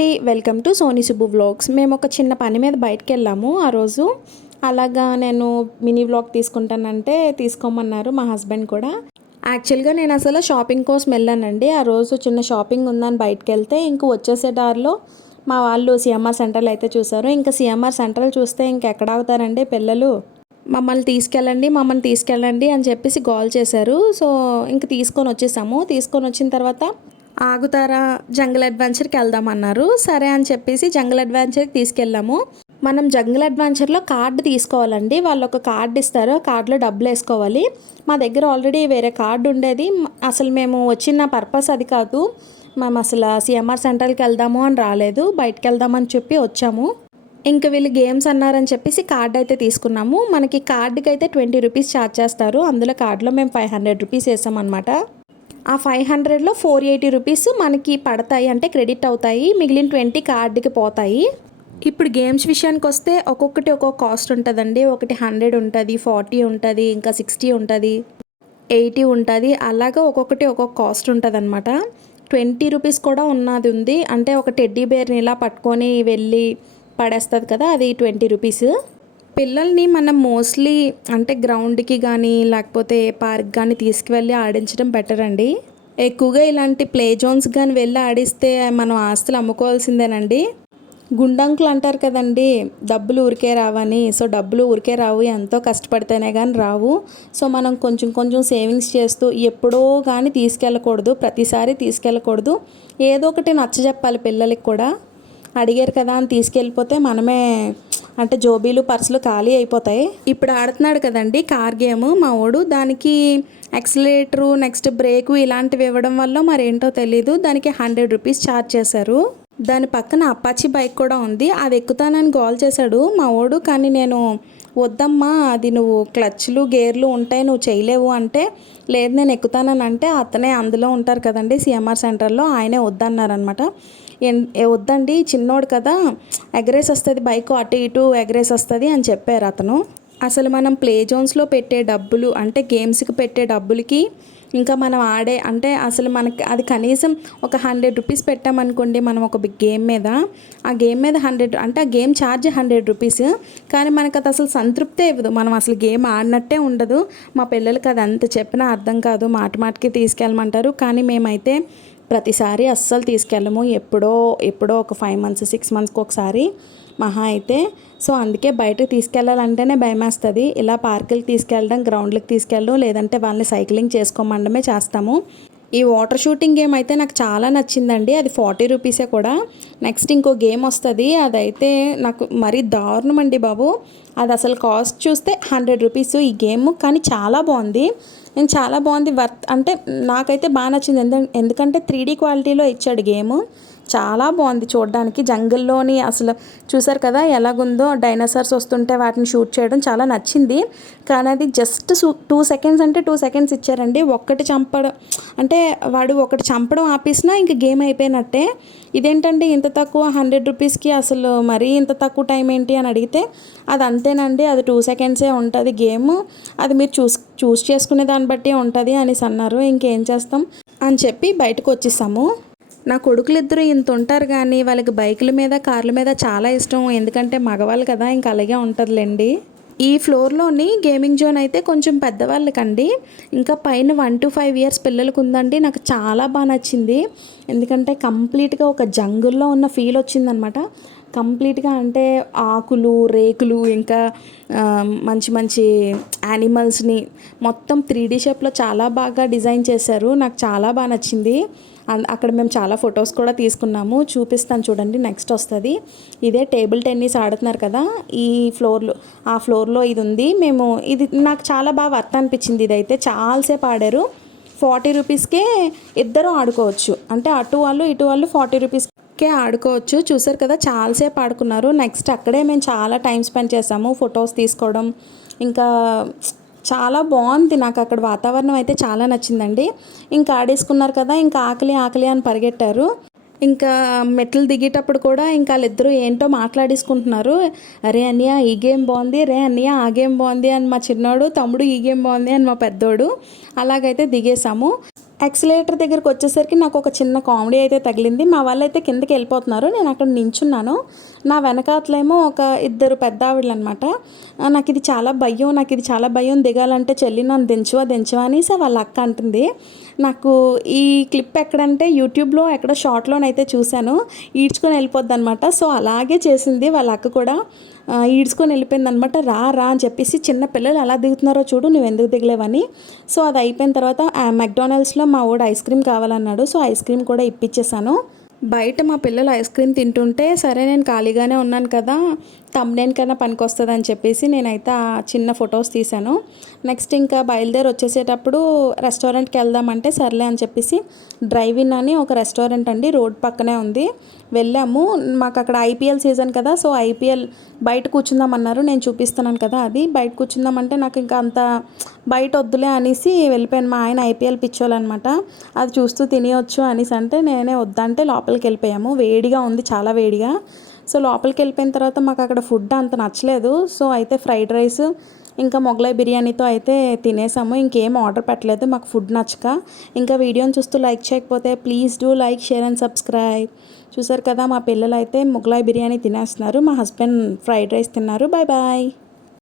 అండి, welcome to Soni Subbu vlogs. మేము ఒక చిన్న పని మీద బయటకు వెళ్ళాము ఆ రోజు. అలాగా నేను మినీ వ్లాగ్ తీసుకుంటానంటే తీసుకోమన్నారు మా హస్బెండ్ కూడా. యాక్చువల్గా నేను అసలు షాపింగ్ కోసం వెళ్ళానండి. ఆ రోజు చిన్న షాపింగ్ ఉందని బయటకు వెళ్తే ఇంక వచ్చేసే దారిలో మా వాళ్ళు సిఎంఆర్ సెంట్రల్ అయితే చూసారు. ఇంకా సిఎంఆర్ సెంట్రల్ చూస్తే ఇంకెక్కడ ఆగుతారండి పిల్లలు. మమ్మల్ని తీసుకెళ్ళండి, మమ్మల్ని తీసుకెళ్ళండి అని చెప్పేసి గోల్ చేశారు. సో ఇంక తీసుకొని వచ్చేసాము. తీసుకొని వచ్చిన తర్వాత ఆగుతారా, జంగల్ అడ్వెంచర్కి వెళ్దామన్నారు. సరే అని చెప్పేసి జంగల్ అడ్వెంచర్కి తీసుకెళ్ళాము. మనం జంగల్ అడ్వెంచర్లో కార్డు తీసుకోవాలండి. వాళ్ళు ఒక కార్డు ఇస్తారు, కార్డులో డబ్బులు వేసుకోవాలి. మా దగ్గర ఆల్రెడీ వేరే కార్డు ఉండేది. అసలు మేము వచ్చిన పర్పస్ అది కాదు. మేము అసలు సిఎంఆర్ సెంట్రల్కి వెళ్దాము అని రాలేదు, బయటకు వెళ్దామని చెప్పి వచ్చాము. ఇంక వీళ్ళు గేమ్స్ అన్నారని చెప్పేసి కార్డు అయితే తీసుకున్నాము. మనకి కార్డుకి అయితే 20 రూపీస్ ఛార్జ్ చేస్తారు. అందులో కార్డులో మేము 500 రూపీస్ వేసామన్నమాట. ఆ 500లో 480 రూపీస్ మనకి పడతాయి, అంటే క్రెడిట్ అవుతాయి. మిగిలిన 20 కార్డుకి పోతాయి. ఇప్పుడు గేమ్స్ విషయానికి వస్తే ఒక్కొక్కటి ఒక్కొక్క కాస్ట్ ఉంటుందండి. ఒకటి 100 ఉంటుంది, 40 ఉంటుంది, ఇంకా 60 ఉంటుంది, 80 ఉంటుంది. అలాగా ఒక్కొక్కటి ఒక్కొక్క కాస్ట్ ఉంటుంది అనమాట. 20 రూపీస్ కూడా ఉన్నది ఉంది. అంటే ఒక టెడ్డీ బేర్ని ఇలా పట్టుకొని వెళ్ళి పడేస్తుంది కదా, అది 20 రూపీస్. పిల్లల్ని మనం మోస్ట్లీ అంటే గ్రౌండ్కి కానీ లేకపోతే పార్క్ కానీ తీసుకువెళ్ళి ఆడించడం బెటర్ అండి. ఎక్కువగా ఇలాంటి ప్లే జోన్స్ కానీ వెళ్ళి ఆడిస్తే మనం ఆస్తులు అమ్ముకోవాల్సిందేనండి. గుండంకులు అంటారు కదండి, డబ్బులు ఊరికే రావని. సో డబ్బులు ఊరికే రావు, ఎంతో కష్టపడితేనే కానీ రావు. సో మనం కొంచెం కొంచెం సేవింగ్స్ చేస్తూ ఎప్పుడో కానీ తీసుకెళ్ళకూడదు, ప్రతిసారి తీసుకెళ్ళకూడదు. ఏదో ఒకటి నచ్చజెప్పాలి పిల్లలకి కూడా. అడిగారు కదా అని తీసుకెళ్ళిపోతే మనమే అంటే జోబీలు పర్సులు ఖాళీ అయిపోతాయి. ఇప్పుడు ఆడుతున్నాడు కదండి కార్ గేమ్ మా వాడు, దానికి యాక్సిలేటరు నెక్స్ట్ బ్రేకు ఇలాంటివి ఇవ్వడం వల్ల మరేంటో తెలీదు, దానికి 100 రూపీస్ ఛార్జ్ చేశారు. దాని పక్కన అపాచీ బైక్ కూడా ఉంది, అది ఎక్కుతానని గోల్ చేశాడు మా వాడు. కానీ నేను వద్దమ్మా, అది నువ్వు క్లచ్లు గేర్లు ఉంటాయి, నువ్వు చేయలేవు అంటే, లేదు నేను ఎక్కుతానని అంటే అతనే అందులో ఉంటారు కదండి సిఎంఆర్ సెంటర్లో, ఆయనే వద్దన్నారనమాట. వద్దండి చిన్నోడు కదా, ఎగరేసి వస్తుంది బైక్, అటు ఇటు ఎగరేసి వస్తుంది అని చెప్పారు అతను. అసలు మనం ప్లే జోన్స్లో పెట్టే డబ్బులు అంటే గేమ్స్కి పెట్టే డబ్బులకి ఇంకా మనం ఆడే అంటే అసలు మనకి అది కనీసం ఒక 100 రూపీస్ పెట్టామనుకోండి మనం ఒక గేమ్ మీద, ఆ గేమ్ మీద 100 అంటే ఆ గేమ్ ఛార్జ్ 100 రూపీస్. కానీ మనకు అది అసలు సంతృప్తే ఇవ్వదు, మనం అసలు గేమ్ ఆడినట్టే ఉండదు. మా పిల్లలకి అది అంత చెప్పినా అర్థం కాదు, మాటికి తీసుకెళ్ళమంటారు. కానీ మేమైతే ప్రతిసారి అస్సలు తీసుకెళ్ళము, ఎప్పుడో ఒక 5 మంత్స్ 6 మంత్స్కి ఒకసారి మహా అయితే. సో అందుకే బయటకు తీసుకెళ్ళాలంటేనే భయం వేస్తుంది. ఇలా పార్కులకి తీసుకెళ్ళడం, గ్రౌండ్లకి తీసుకెళ్ళడం, లేదంటే వాళ్ళని సైక్లింగ్ చేసుకోమండమే చేస్తాము. ఈ వాటర్ షూటింగ్ గేమ్ అయితే నాకు చాలా నచ్చిందండి. అది 40 రూపీసే కూడా. నెక్స్ట్ ఇంకో గేమ్ వస్తుంది, అదైతే నాకు మరీ దారుణం అండి బాబు. అది అసలు కాస్ట్ చూస్తే 100 రూపీస్ ఈ గేమ్, కానీ చాలా బాగుంది. చాలా బాగుంది, వర్త్ అంటే నాకైతే బాగా నచ్చింది. ఎందుకంటే 3D క్వాలిటీలో ఇచ్చాడు గేమ్, చాలా బాగుంది చూడడానికి. జంగిల్లోని అసలు చూసారు కదా ఎలాగుందో, డైనోసార్స్ వస్తుంటే వాటిని షూట్ చేయడం చాలా నచ్చింది. కానీ అది జస్ట్ 2 సెకండ్స్ అంటే 2 సెకండ్స్ ఇచ్చారండి. ఒక్కటి చంపడం అంటే వాడు ఒకటి చంపడం ఆపేసినా ఇంక గేమ్ అయిపోయినట్టే. ఇదేంటండి ఇంత తక్కువ 100 రూపీస్కి, అసలు మరీ ఇంత తక్కువ టైం ఏంటి అని అడిగితే అది అంతేనండి, అది 2 సెకండ్సే ఉంటుంది గేమ్, అది మీరు చూస్ చేసుకునే దాన్ని బట్టి ఉంటుంది అనేసి అన్నారు. ఇంకేం చేస్తాం అని చెప్పి బయటకు వచ్చేసాము. నా కొడుకులు ఇద్దరు ఇంత ఉంటారు కానీ వాళ్ళకి బైకుల మీద కార్ల మీద చాలా ఇష్టం. ఎందుకంటే మగవాళ్ళు కదా, ఇంకా అలాగే ఉంటుందిలేండి. ఈ ఫ్లోర్లోని గేమింగ్ జోన్ అయితే కొంచెం పెద్దవాళ్ళకండి, ఇంకా పైన 1 to 5 ఇయర్స్ పిల్లలకు ఉందండి. నాకు చాలా బాగా నచ్చింది. ఎందుకంటే కంప్లీట్గా ఒక జంగుల్లో ఉన్న ఫీల్ వచ్చిందనమాట. కంప్లీట్గా అంటే ఆకులు రేకులు ఇంకా మంచి మంచి యానిమల్స్ని మొత్తం 3D షేప్లో చాలా బాగా డిజైన్ చేశారు. నాకు చాలా బాగా నచ్చింది. అక్కడ మేము చాలా ఫొటోస్ కూడా తీసుకున్నాము, చూపిస్తాను చూడండి నెక్స్ట్ వస్తుంది. ఇదే టేబుల్ టెన్నిస్ ఆడుతున్నారు కదా ఈ ఫ్లోర్లో, ఆ ఫ్లోర్లో ఇది ఉంది. ఇది నాకు చాలా బాగా వర్త్ అనిపించింది. ఇదైతే చాలాసేపు ఆడారు. 40 రూపీస్కే ఇద్దరు ఆడుకోవచ్చు, అంటే అటు వాళ్ళు ఇటు వాళ్ళు 40 రూపీస్కే ఆడుకోవచ్చు. చూసారు కదా చాలాసేపు ఆడుకున్నారు. నెక్స్ట్ అక్కడే మేము చాలా టైం స్పెండ్ చేసాము, ఫొటోస్ తీసుకోవడం, ఇంకా చాలా బాగుంది. నాకు అక్కడ వాతావరణం అయితే చాలా నచ్చిందండి. ఇంకా ఆడేసుకున్నారు కదా, ఇంకా ఆకలి అని పరిగెట్టారు. ఇంకా మెట్లు దిగేటప్పుడు కూడా ఇంకా వాళ్ళిద్దరూ ఏంటో మాట్లాడేసుకుంటున్నారు. అరే అన్నయ్య ఈ గేమ్ బాగుంది, రే అన్నయ్య ఆ గేమ్ బాగుంది అని మా చిన్నోడు, తమ్ముడు ఈ గేమ్ బాగుంది అని మా పెద్దోడు. అలాగైతే దిగేసాము. యాక్సిలేటర్ దగ్గరికి వచ్చేసరికి నాకు ఒక చిన్న కామెడీ అయితే తగిలింది. మా వాళ్ళైతే కిందకి వెళ్ళిపోతున్నారు. నేను అక్కడ నించున్నాను. నా వెనకాతలేమో ఒక ఇద్దరు పెద్దావిడలనమాట. నాకు ఇది చాలా భయం, నాకు ఇది చాలా భయం, దిగాలంటే చెల్లి నన్ను దించవా అనేసి వాళ్ళ అక్క అంటుంది. నాకు ఈ క్లిప్ ఎక్కడంటే యూట్యూబ్లో ఎక్కడో షార్ట్లోనైతే చూశాను. ఈడ్చుకొని వెళ్ళిపోద్ది అనమాట. సో అలాగే చేసింది వాళ్ళ అక్క కూడా. ఈడ్చుకొని వెళ్ళిపోయింది అనమాట. రా రా అని చెప్పేసి, చిన్న పిల్లలు ఎలా దిగుతున్నారో చూడు, నువ్వు ఎందుకు దిగలేవని. సో అది అయిపోయిన తర్వాత మెక్డానల్డ్స్లో మా వాడు ఐస్ క్రీమ్ కావాలన్నాడు. సో ఐస్ క్రీమ్ కూడా ఇప్పించేసాను. బయట మా పిల్లలు ఐస్ క్రీమ్ తింటుంటే, సరే నేను ఖాళీగానే ఉన్నాను కదా, తమ్నేనికైనా పనికొస్తుంది అని చెప్పేసి నేనైతే ఆ చిన్న ఫొటోస్ తీశాను. నెక్స్ట్ ఇంకా బయలుదేరి వచ్చేసేటప్పుడు రెస్టారెంట్కి వెళ్దామంటే సర్లే అని చెప్పేసి డ్రైవ్ ఇన్ అని ఒక రెస్టారెంట్ అండి, రోడ్ పక్కనే ఉంది, వెళ్ళాము. మాకు అక్కడ ఐపీఎల్ సీజన్ కదా, సో ఐపీఎల్ బయట కూర్చుందామన్నారు. నేను చూపిస్తున్నాను కదా, అది బయట కూర్చుందామంటే నాకు ఇంకా అంత బయట వద్దులే అనేసి వెళ్ళిపోయాను. మా ఆయన ఐపీఎల్ పిచ్చోలన్నమాట, అది చూస్తూ తినేయొచ్చు అనేసి అంటే నేనే వద్దంటే లోపలికి వెళ్ళిపోయాము. వేడిగా ఉంది, చాలా వేడిగా. సో లోపలికి వెళ్ళిపోయిన తర్వాత మాకు అక్కడ ఫుడ్ అంత నచ్చలేదు. సో అయితే ఫ్రైడ్ రైస్ ఇంకా మొగలై బిర్యానీతో అయితే తినేసాము. ఇంకేం ఆర్డర్ పెట్టలేదు మాకు ఫుడ్ నచ్చక. ఇంకా వీడియోని చూస్తూ లైక్ చేయకపోతే please do like, share and subscribe. చూసారు కదా, మా పిల్లలు అయితే మొగలాయి బిర్యానీ తినేస్తున్నారు, మా హస్బెండ్ ఫ్రైడ్ రైస్ తిన్నారు. Bye bye.